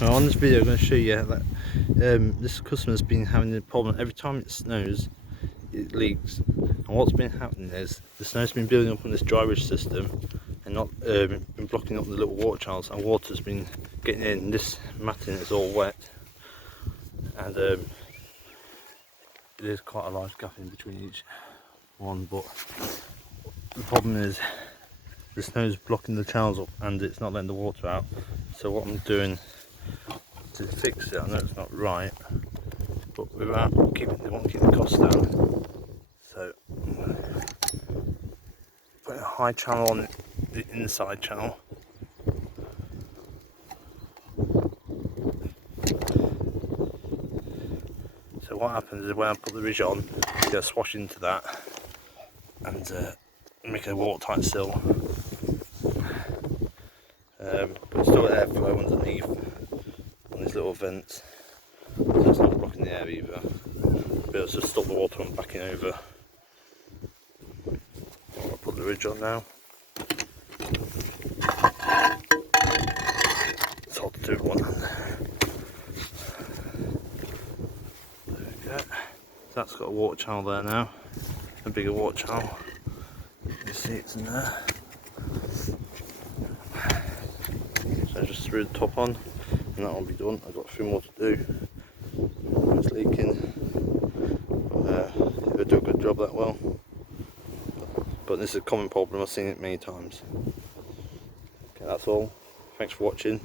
Now on this video I'm going to show you that this customer's been having the problem every time it snows it leaks, and what's been happening is the snow's been building up on this dry-ridge system and not been blocking up the little water channels, and water's been getting in. This matting is all wet, and it is quite a large gap in between each one, but the problem is the snow's blocking the channels up and it's not letting the water out. So what I'm doing to fix it, I know it's not right, but without keeping, they want to keep the costs down, so put a high channel on the inside channel. So what happens is when I put the ridge on, it's going to swash into that and make a watertight sill. But it's still airflow underneath on these little vents, so it's not blocking the air either. But it'll just stop the water from backing over. I'll put the ridge on now. It's hard to do with one hand. There we go. That's got a water channel there now, a bigger water channel. You can see it's in there. So I just threw the top on and that will be done. I've got a few more to do. It's leaking. They do a good job that well. But this is a common problem, I've seen it many times. Okay, that's all. Thanks for watching.